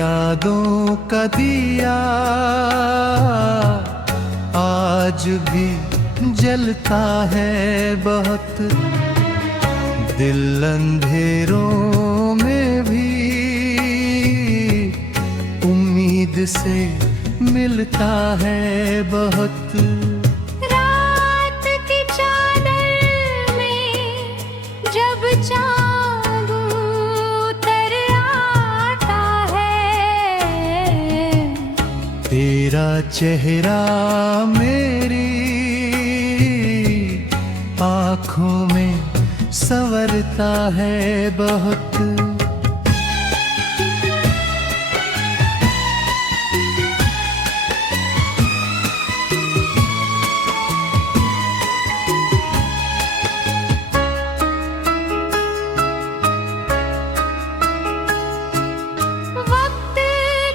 यादों का दिया आज भी जलता है बहुत, दिल अंधेरों में भी उम्मीद से मिलता है बहुत। रात की चादर में जब चांद उतर आता है, तेरा चेहरा मेरी आँखों में संवरता है बहुत। वक्त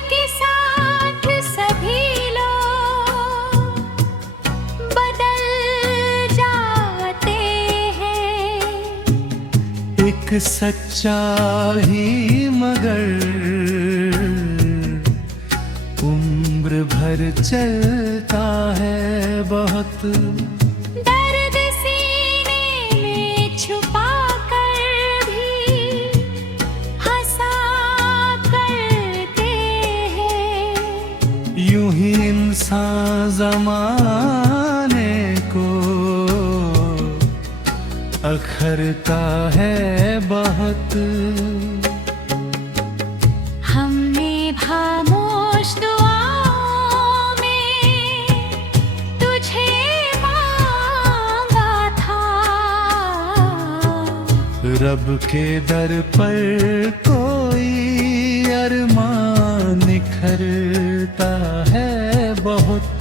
के साथ सभी लोग बदल जाते हैं, एक सच्चा ही मगर उम्र भर चलता है बहुत। दर्द सीने में छुपा कर भी हंसा करते हैं, यूं ही इंसान ज़माने को अखरता है बहुत। हमने खामोश दुआओं में तुझे मांगा था, रब के दर पर कोई अरमान निखरता है बहुत।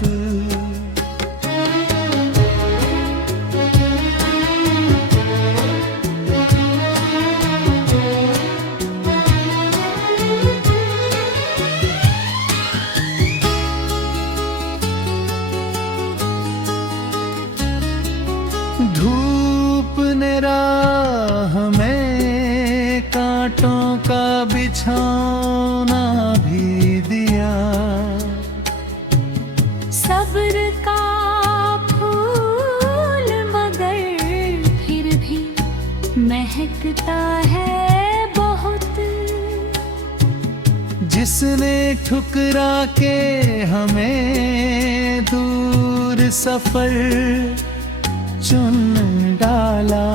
धूप ने राह में कांटों का बिछौना भी दिया, सब्र का फूल मगर फिर भी महकता है बहुत। जिसने ठुकरा के हमें दूर सफर चुन डाला,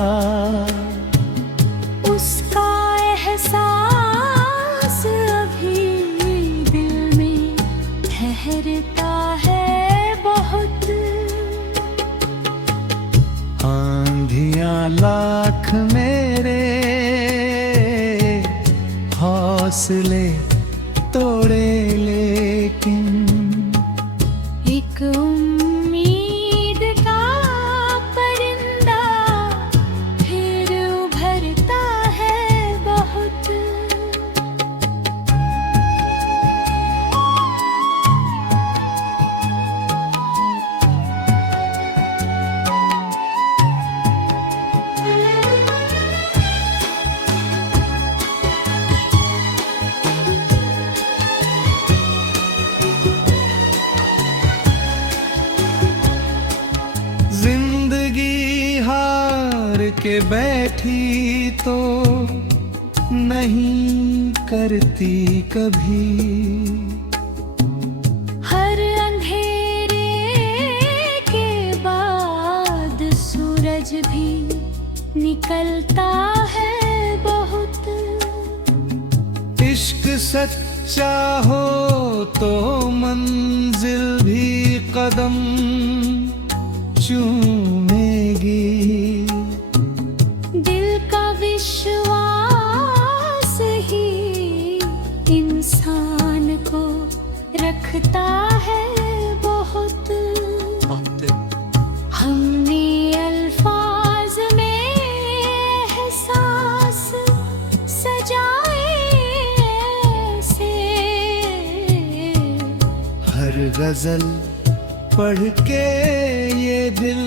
उसका एहसास अभी दिल में ठहरता है बहुत। आंधियां लाख मेरे हौसले तोड़े, लेकिन एक उम्मीद का परिंदा फिर उभरता है बहुत। जिंदगी हार के बैठी तो नहीं करती कभी, हर अंधेरे के बाद सूरज भी निकलता है बहुत। इश्क सच्चा हो तो मंजिल भी कदम चूमेगी, दिल का विश्वास ही इंसान को रखता है बहुत। हमने अल्फाज में एहसास सजाए ऐसे, हर गजल पढ़ के ये दिल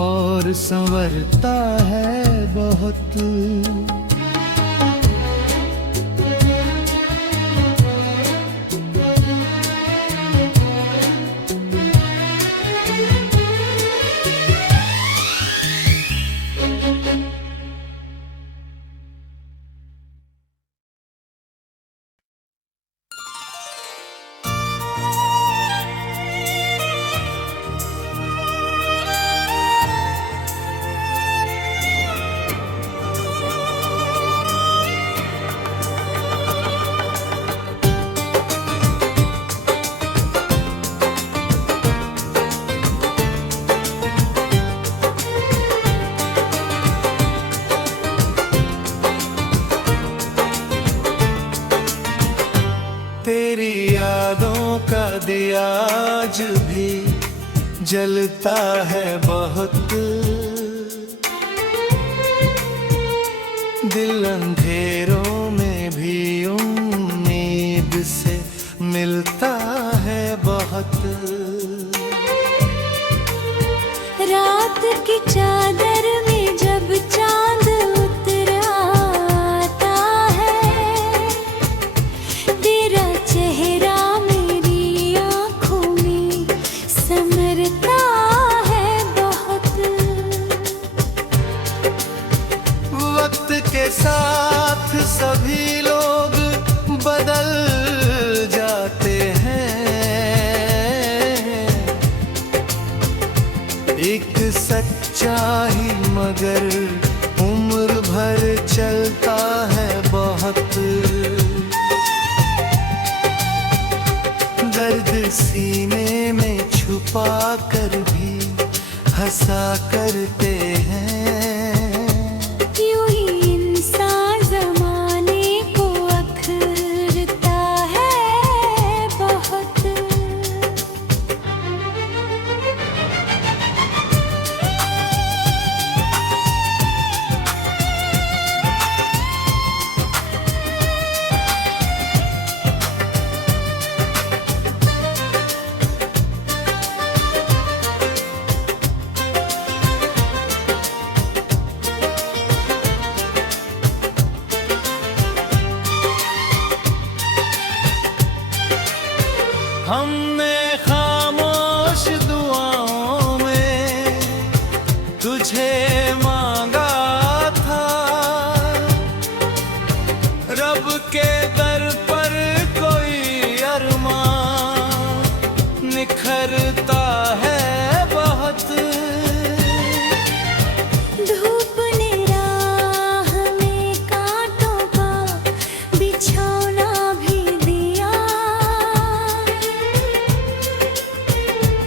और संवरता है बहुत। दिलों का दिया आज भी जलता है बहुत। दिल अंधेरों में भी उम्मीद से मिलता है बहुत। रात की चादर में जब चांद उतर आता है, तेरा चेहरा मेरी आँखों में समरता है बहुत। वक्त के साथ सभी लोग बदल जाते हैं, एक सच्चा ही मगर उम्र भर चलता है बहुत। दर्द सीने में छुपा कर भी हंसा करते हैं। यूं ही इंसान ज़माने को अखरता है बहुत। हमने खामोश दुआओं में तुझे मांगा था, रब के दर पर कोई अरमान निखरता है बहुत। धूप ने राह में कांटों का बिछौना भी दिया,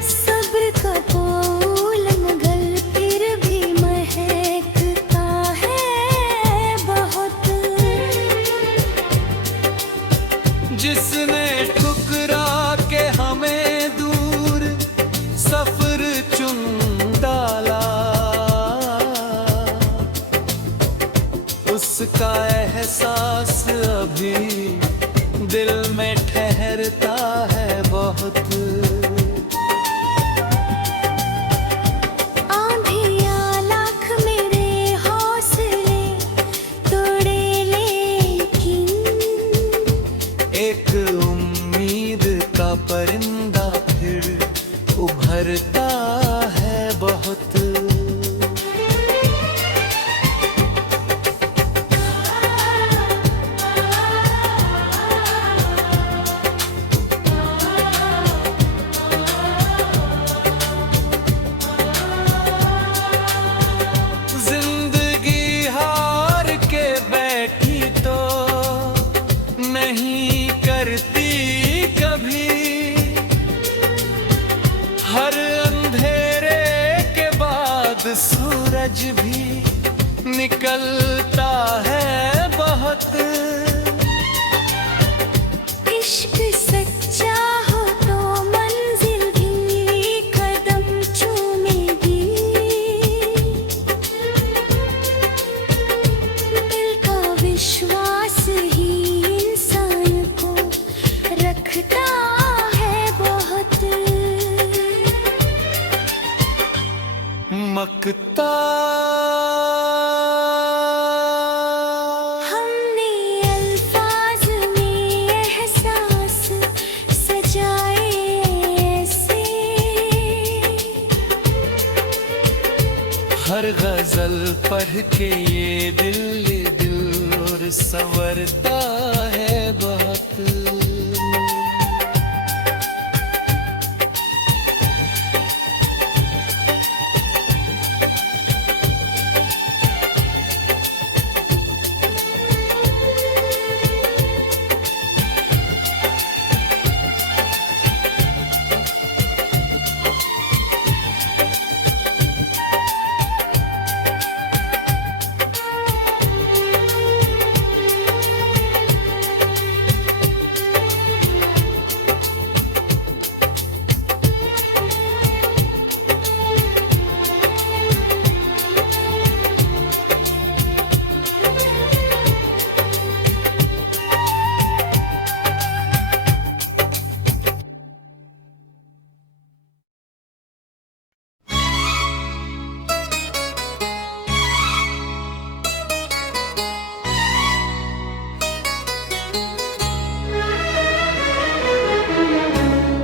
सब्र का फूल मगल फिर भी महकता है बहुत। जिसने ठुकरा के हमें दूर सफर चुन डाला, उसका एहसास अभी दिल में ठहरता है बहुत। आंधियाँ लाख मेरे हौसले तोड़े, लेकिन एक उम्मीद का परिंदा फिर उभरता है बहुत। जिंदगी हार के बैठी तो नहीं करती कभी, हर अंधेरे के बाद सूरज भी निकलता है बहुत। इश्क सच्चा हो तो मंजिल भी कदम चूमेगी, दिल का विश्वास ही इंसान को रखता है बहुत। मकता हमने अल्फाज में एहसास सजाए ऐसे, हर गजल पढ़ के ये दिल और संवरता है बहुत।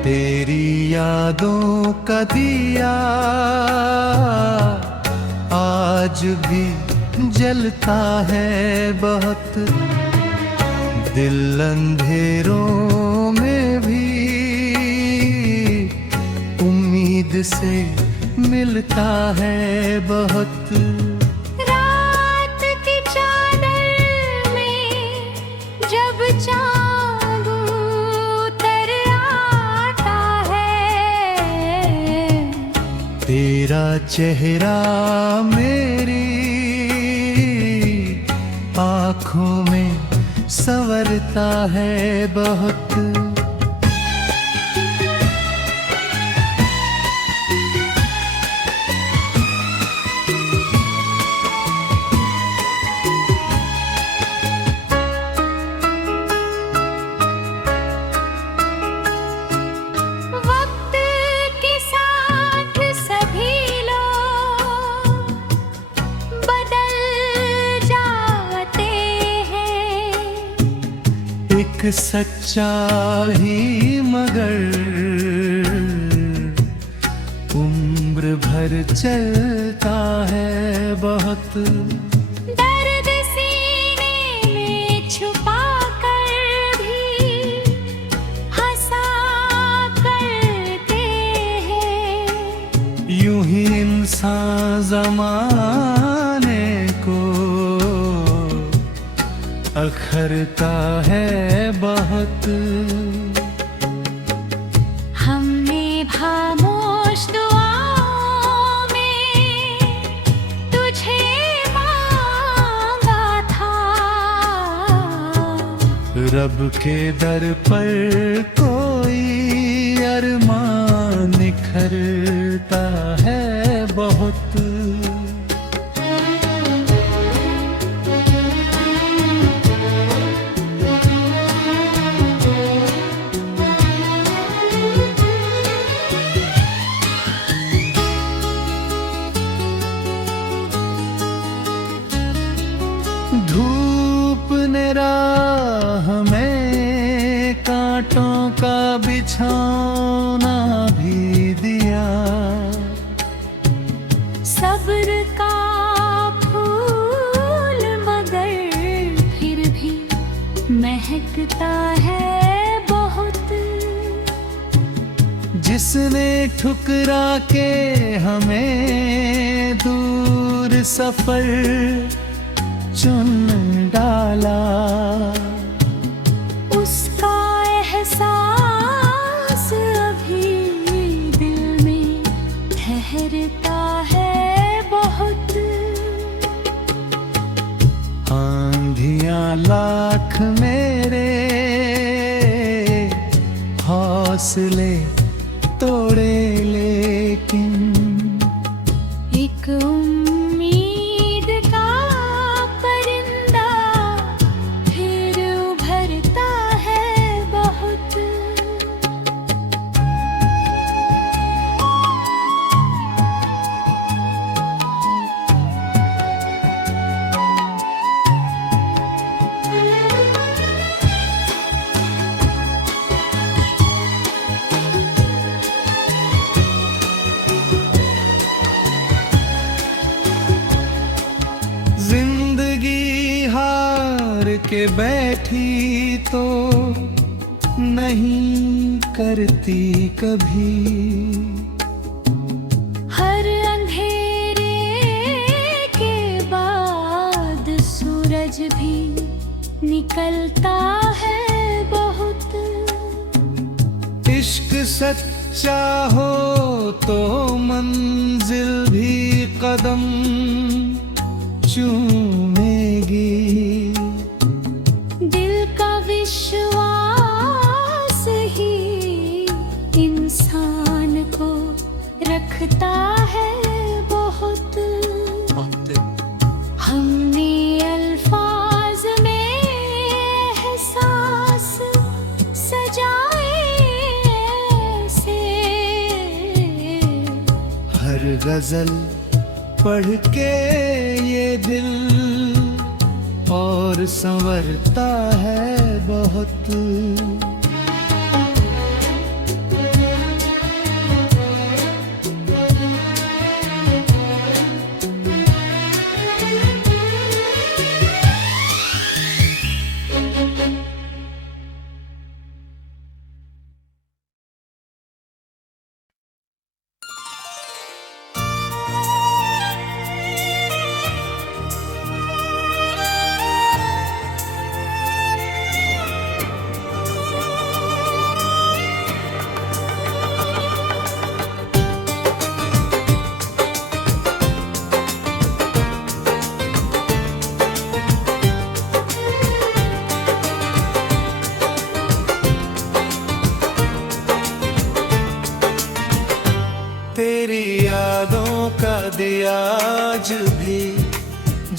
तेरी यादों का दिया आज भी जलता है बहुत, दिल अंधेरों में भी उम्मीद से मिलता है बहुत। रात की चादर में जब चाँद उतर आता है, तेरा चेहरा मेरी आँखों में संवरता है बहुत। वक्त के साथ सभी लोग बदल जाते हैं, एक सच्चा ही मगर उम्र भर चलता है बहुत। दर्द सीने में छुपा कर भी हंसा करते हैं, यूं ही इंसान ज़माने को अखरता है बहुत। हमने खामोश दुआओं में तुझे मांगा था, रब के दर पर कोई अरमान निखरता है बहुत। धूप ने राह में कांटों का बिछौना भी दिया, सब्र का फूल मगर फिर भी महकता है बहुत। जिसने ठुकरा के हमें दूर सफर चुन डाला, उसका एहसास अभी दिल में ठहरता है बहुत। आंधियां लाख मेरे हौसले तोड़े, लेकिन एक उम्मीद का परिंदा फिर उभरता है बहुत। जिंदगी हार के बैठी तो नहीं करती कभी, हर अंधेरे के बाद सूरज भी निकलता है बहुत। इश्क सच्चा हो तो मंजिल भी कदम चूमेगी, दिल का विश्वास ही इंसान को रखता है बहुत। हमने अल्फाज में एहसास सजाए ऐसे, हर गजल पढ़ के ये दिल और संवरता है बहुत। तेरी यादों का दिया आज भी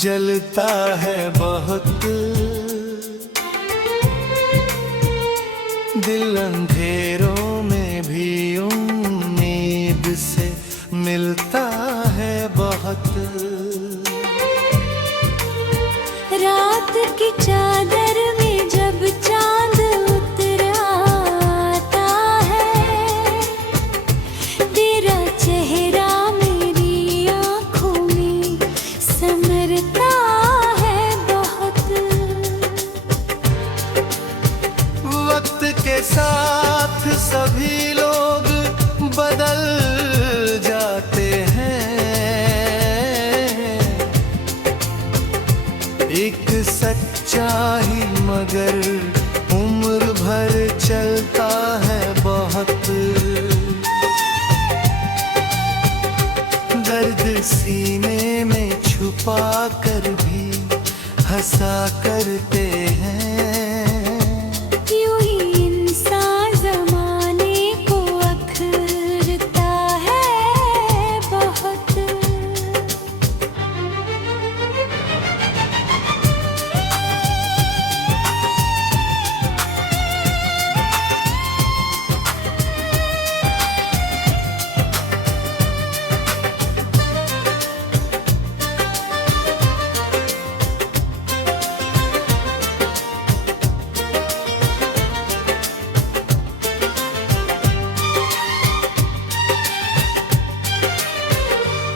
जलता है बहुत। दिल अंधेरों में भी उम्मीद से मिलता है बहुत। रात की चादर में जब चांद उतर आता है, तेरा चेहरा मेरी आंखों में समरता है बहुत। वक्त के साथ सभी लोग बदल जाते हैं, एक सच्चा ही मगर उम्र भर चलता है बहुत। दर्द सीने में छुपा कर भी हंसा करते हैं। यूं ही इंसान ज़माने को अखरता है बहुत।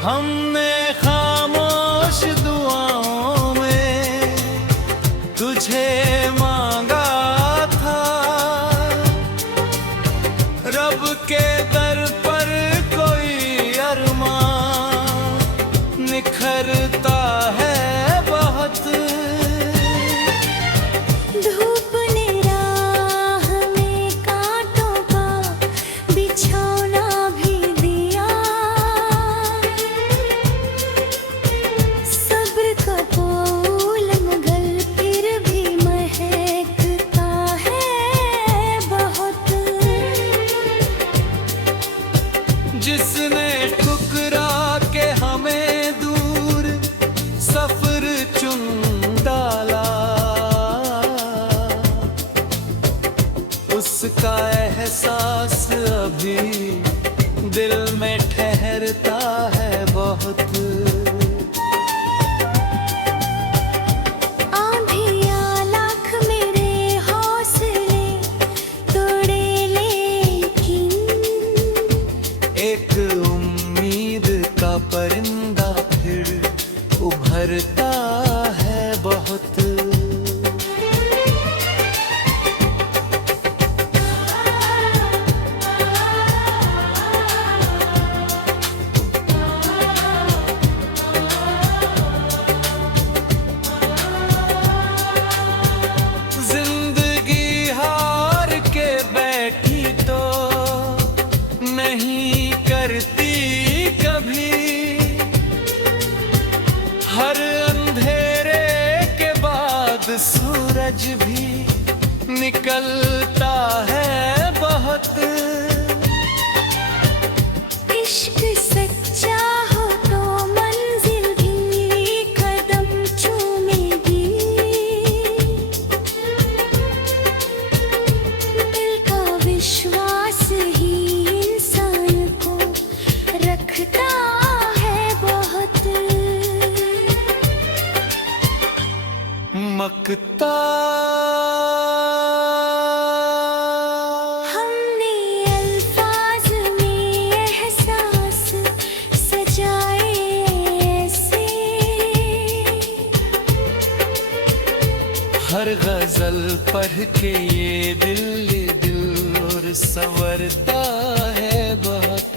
हमने खामोश दुआओं में तुझे मांगा था, रब के दर पर कोई अरमान निखरता है बहुत। धूप ने राह में कांटों का बिछौना भी दिया, सब्र का फूल मगल फिर भी महकता है बहुत। जिसने ठुकरा के हमें दूर सफर चुन डाला, उसका एहसास अभी दिल में ठहरता है बहुत। आंधियाँ लाख मेरे हौसले तोड़े, लेकिन एक उम्मीद का परिंदा फिर उभरता है बहुत। जिंदगी हार के बैठी तो नहीं करती कभी, हर अंधेरे के बाद सूरज भी निकलता है बहुत। इश्क सच्चा हो तो मंजिल भी कदम चूमेगी, दिल का विश्वास ही इंसान को रखता है बहुत। मकता हमने अल्फाज में एहसास सजाए ऐसे, हर गजल पढ़ के ये दिल और संवरता है बहुत।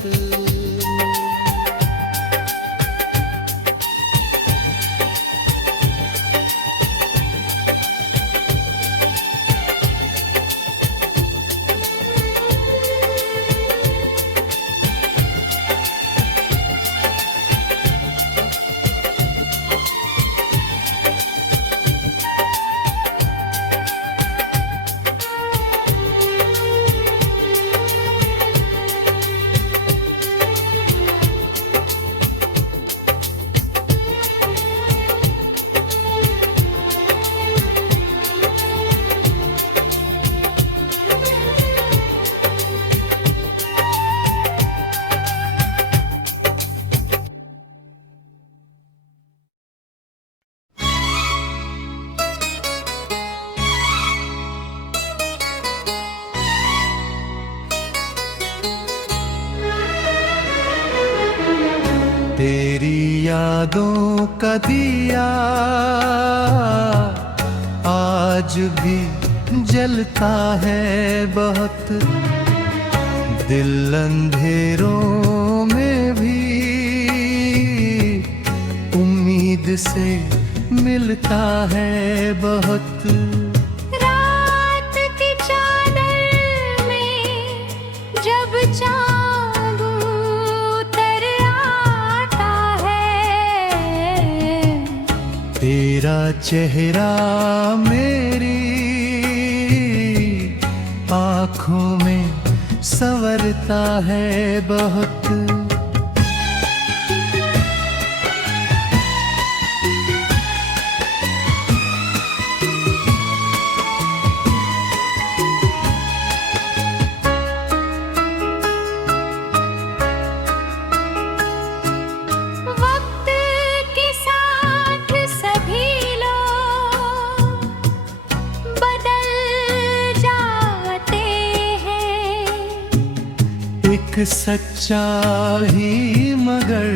यादों का दिया आज भी जलता है बहुत, दिल अंधेरों में भी उम्मीद से मिलता है बहुत। रात की चादर में जब चाँद उतर आता है, तेरा चेहरा मेरी आँखों में संवरता है बहुत। वक्त के साथ सभी लोग बदल जाते हैं, एक सच्चा ही मगर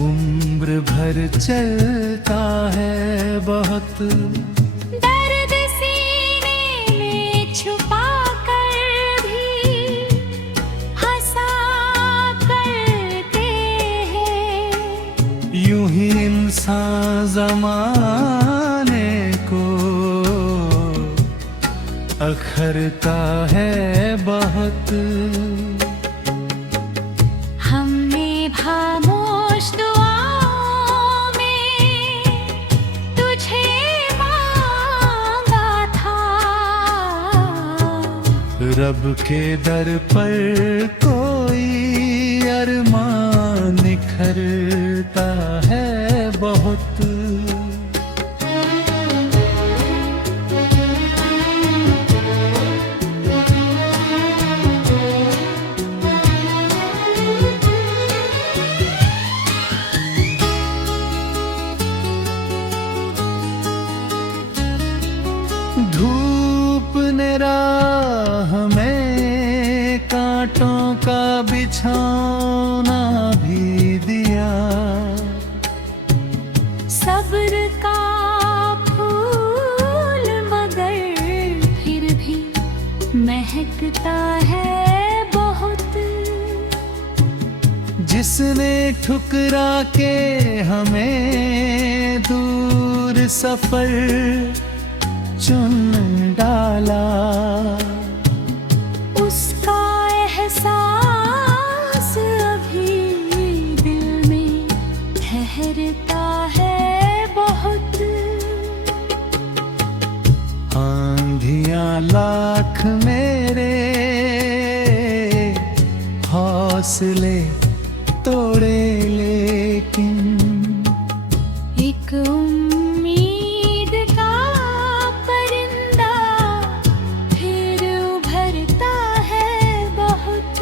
उम्र भर चलता है बहुत। दर्द सीने में छुपा कर भी हंसा करते हैं, यूं ही इंसान ज़माने को अखरता है बहुत। हमने खामोश दुआओं में तुझे मांगा था, रब के दर पर कोई अरमान निखरता है बहुत। धूप ने राह में कांटों का बिछौना भी दिया, सब्र का फूल मगर फिर भी महकता है बहुत। जिसने ठुकरा के हमें दूर सफर चुन डाला, उसका एहसास अभी दिल में ठहरता है बहुत। आंधियां लाख मेरे हौसले तोड़े, लेकिन एक उम्मीद का परिंदा फिर उभरता है बहुत।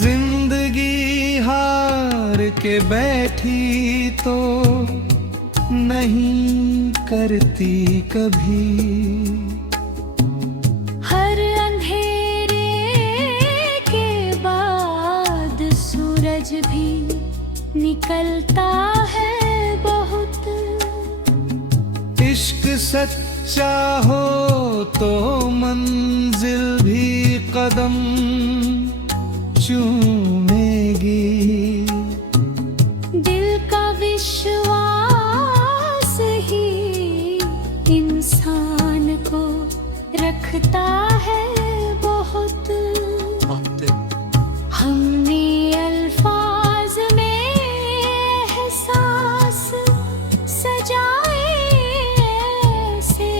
जिंदगी हार के बैठी तो नहीं करती कभी, हर अंधेरे के बाद सूरज भी निकलता है बहुत। इश्क सच्चा हो तो मंजिल भी कदम चूमेगी, दिल का विश्वास ही इंसान को रखता है बहुत। हमने अल्फाज में एहसास सजाए ऐसे,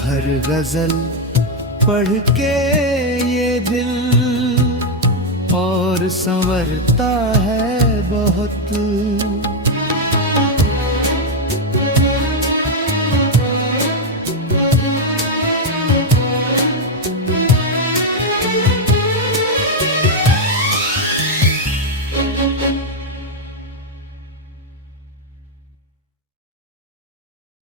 हर गजल पढ़ के ये दिल और संवरता है बहुत।